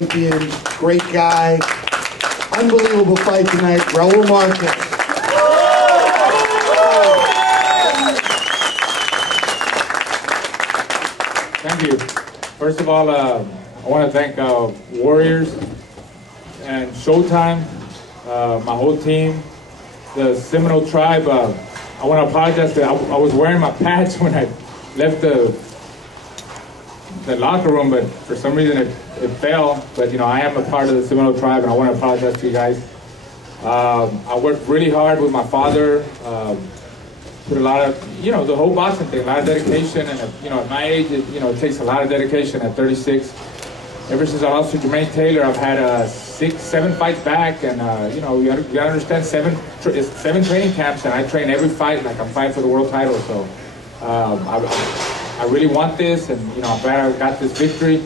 Champion, great guy, unbelievable fight tonight, Raul Marquez. Thank you. First of all, I want to thank Warriors and Showtime, my whole team, the Seminole Tribe. I want to apologize that I was wearing my patch when I left the locker room, but for some reason it fell. But you know, I am a part of the Seminole Tribe, and I want to apologize to you guys. I worked really hard with my father. Put a lot of, you know, the whole boxing thing, a lot of dedication, and you know, at my age, it takes a lot of dedication. At 36, ever since I lost to Jermaine Taylor, I've had 6-7 fights back, and you know, you gotta understand, seven training camps, and I train every fight like I'm fighting for the world title. So I really want this, and you know, I'm glad I got this victory,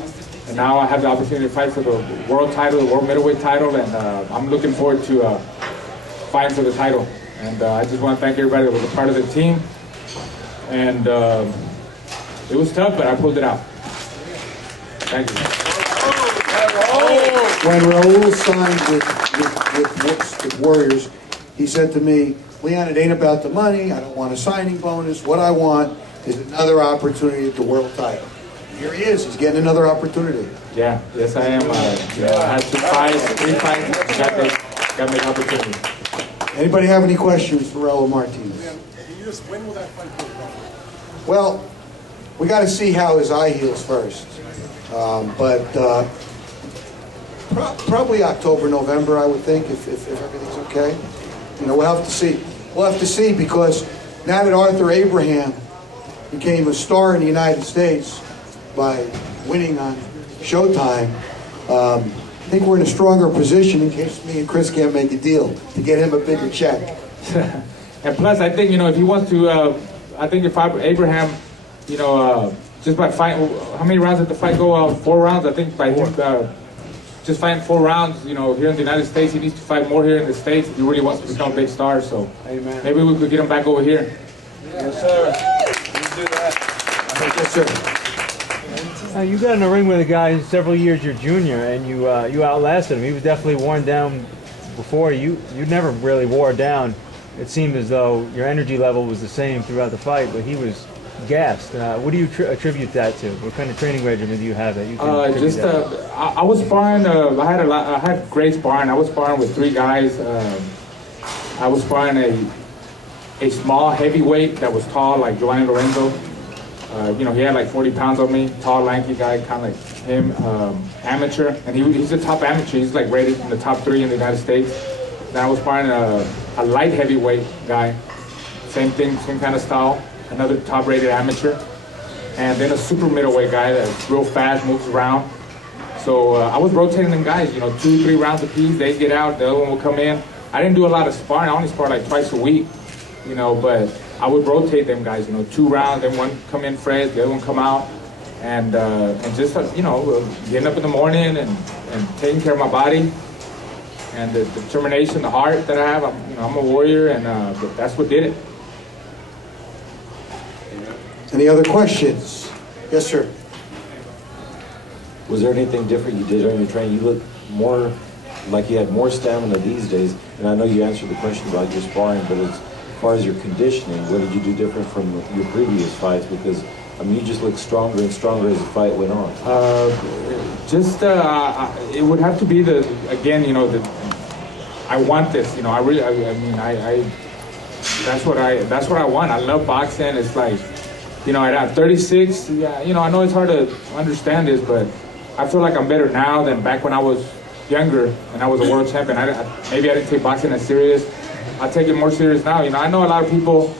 and now I have the opportunity to fight for the world title, the world middleweight title, and I'm looking forward to fighting for the title. And I just want to thank everybody that was a part of the team. And it was tough, but I pulled it out. Thank you. When Raul signed with Warriors, he said to me, "Leon, it ain't about the money. I don't want a signing bonus. What I want is another opportunity at the world title." Here he is. He's getting another opportunity. Yeah, yes I am. I had 2 fights, 3 fights, got the opportunity. Anybody have any questions for Raul Marquez? When will that fight go? Well, we got to see how his eye heals first. Probably October, November, I would think, if everything's okay. You know, we'll have to see. We'll have to see, because now that Arthur Abraham became a star in the United States by winning on Showtime, I think we're in a stronger position in case me and Chris can't make a deal to get him a bigger check. And plus, I think, you know, if he wants to, I think if Abraham, you know, just by fighting, how many rounds did the fight go? 4 rounds. I think by him, just fighting 4 rounds, you know, here in the United States, he needs to fight more here in the States if he really wants to become a big star. So maybe we could get him back over here. Yes, sir. Let's do that. Yes, sir. You got in the ring with a guy several years your junior, and you outlasted him. He was definitely worn down before. You never really wore down. It seemed as though your energy level was the same throughout the fight, but he was gassed. What do you attribute that to? What kind of training regimen do you have that you can attribute that to? I was sparring. I had great sparring. I was sparring with 3 guys. I was sparring a small heavyweight that was tall, like Giovanni Lorenzo. You know, he had like 40 pounds on me, tall, lanky guy, kind of like him, amateur. And he's a top amateur. He's like rated in the top 3 in the United States. Then I was sparring a light heavyweight guy. Same thing, same kind of style. Another top rated amateur. And then a super middleweight guy that's real fast, moves around. So I was rotating them guys, you know, 2-3 rounds apiece. They get out, the other one will come in. I didn't do a lot of sparring. I only sparred like twice a week, you know, but I would rotate them guys, you know, 2 rounds, then one come in fresh, the other one come out, and just, you know, getting up in the morning and taking care of my body, and the determination, the heart that I have. I'm a warrior, and that's what did it. Any other questions? Yes, sir. Was there anything different you did during your training? You look more like you had more stamina these days, and I know you answered the question about your sparring, but as far as your conditioning, what did you do different from your previous fights? Because, I mean, you just looked stronger and stronger as the fight went on. It would have to be again, you know, I want this, you know, that's what I want. I love boxing. It's like, you know, at 36, yeah, you know, I know it's hard to understand this, but I feel like I'm better now than back when I was younger and I was a world champion. Maybe I didn't take boxing as serious. I take it more serious now. You know, I know a lot of people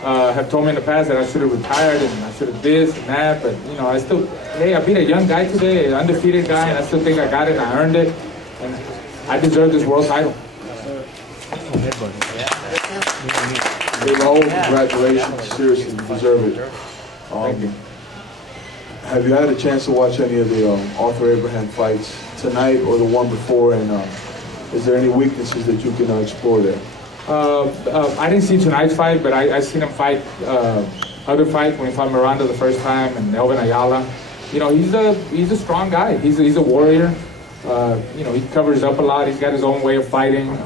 have told me in the past that I should have retired and I should have this and that, but you know, I beat a young guy today, an undefeated guy, and I still think I got it and I earned it, and I deserve this world title. Hey, Raul, congratulations. Seriously, you deserve it. Thank you. Have you had a chance to watch any of the Arthur Abraham fights tonight or the one before, and is there any weaknesses that you can explore there? I didn't see tonight's fight, but I seen him fight other fights when he fought Miranda the first time and Elvin Ayala. You know, he's a strong guy. He's a warrior. You know, he covers up a lot. He's got his own way of fighting.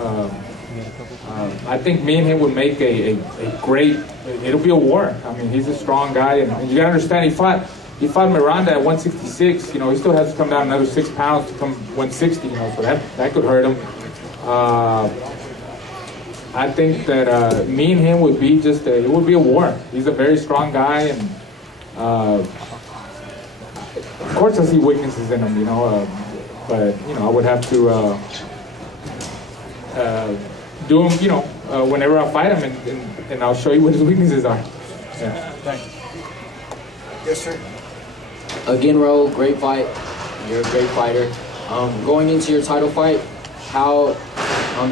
I think me and him would make a great. It'll be a war. I mean, he's a strong guy, and you gotta understand he fought Miranda at 166. You know, he still has to come down another 6 pounds to come 160. You know, so that could hurt him. I think that me and him would be it would be a war. He's a very strong guy, and of course I see weaknesses in him, you know, but you know, I would have to do him, you know, whenever I fight him, and I'll show you what his weaknesses are. Yeah. Thanks. Yes, sir. Again, Raul, great fight. You're a great fighter. Going into your title fight, how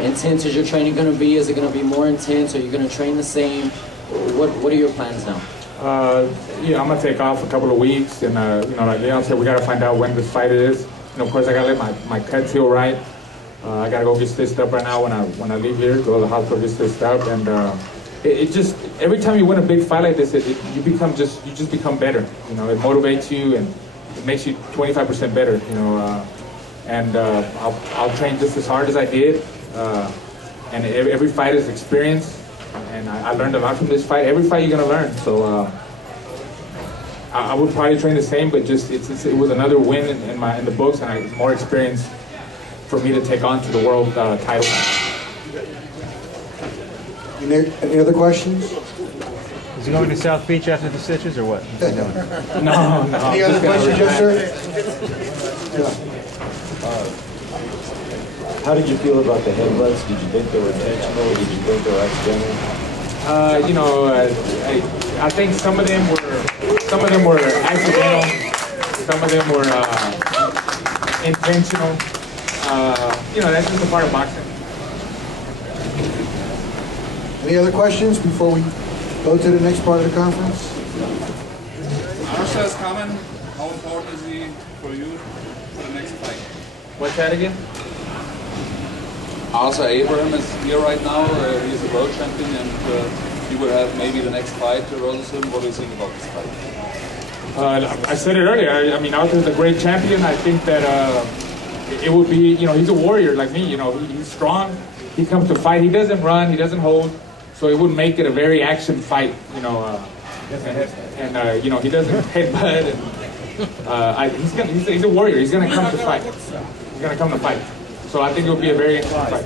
intense is your training going to be? Is it going to be more intense? Are you going to train the same? What are your plans now? Yeah, I'm going to take off a couple of weeks, and you know, like Leon said, we got to find out when this fight is. You know, of course, I got to let my cuts heal right. I got to go get stitched up right now when I leave here, go to the hospital, get stitched up, and it just, every time you win a big fight like this, you just become better. You know, it motivates you, and it makes you 25% better. You know, and I'll train just as hard as I did. And every fight is experience, and I learned a lot from this fight. Every fight you're gonna learn. So I would probably train the same, but just it was another win in the books, and more experience for me to take on to the world title. Any other questions? Is he going to South Beach after the stitches, or what? No. Any other questions, yes, sir? Yeah. How did you feel about the headbutts? Did you think they were intentional? Did you think they were accidental? You know, I think some of them were accidental. Some of them were intentional. You know, that's just a part of boxing. Any other questions before we go to the next part of the conference? Arsha is coming. How important is he for you for the next fight? What's that again? Also, Abraham is here right now. He's a world champion, and he will have maybe the next fight versus him. What do you think about this fight? I said it earlier. I mean, Arthur's a great champion. I think that it would be, you know, he's a warrior like me. You know, he's strong. He comes to fight. He doesn't run. He doesn't hold. So it would make it a very action fight. You know, and you know, he doesn't headbutt. And he's a warrior. He's gonna come to fight. He's gonna come to fight. So I think it will be a very interesting fight.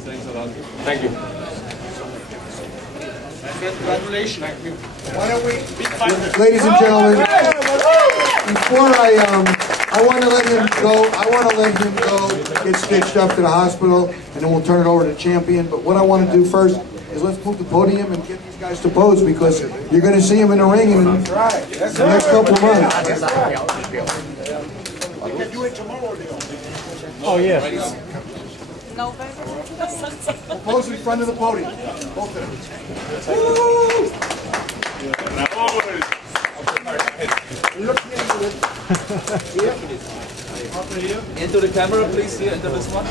Thanks a lot. Thank you. Congratulations. Thank you. Why don't we... Ladies and gentlemen, before I want to let him go. I want to let him go, get stitched up to the hospital, and then we'll turn it over to the champion. But what I want to do first is let's move the podium and get these guys to pose, because you're going to see them in the ring in the next couple of months. We can do it tomorrow, Leo. Oh, yes. No, baby. Pose in front of the podium. Both of them. Into the camera, please, here, into this one.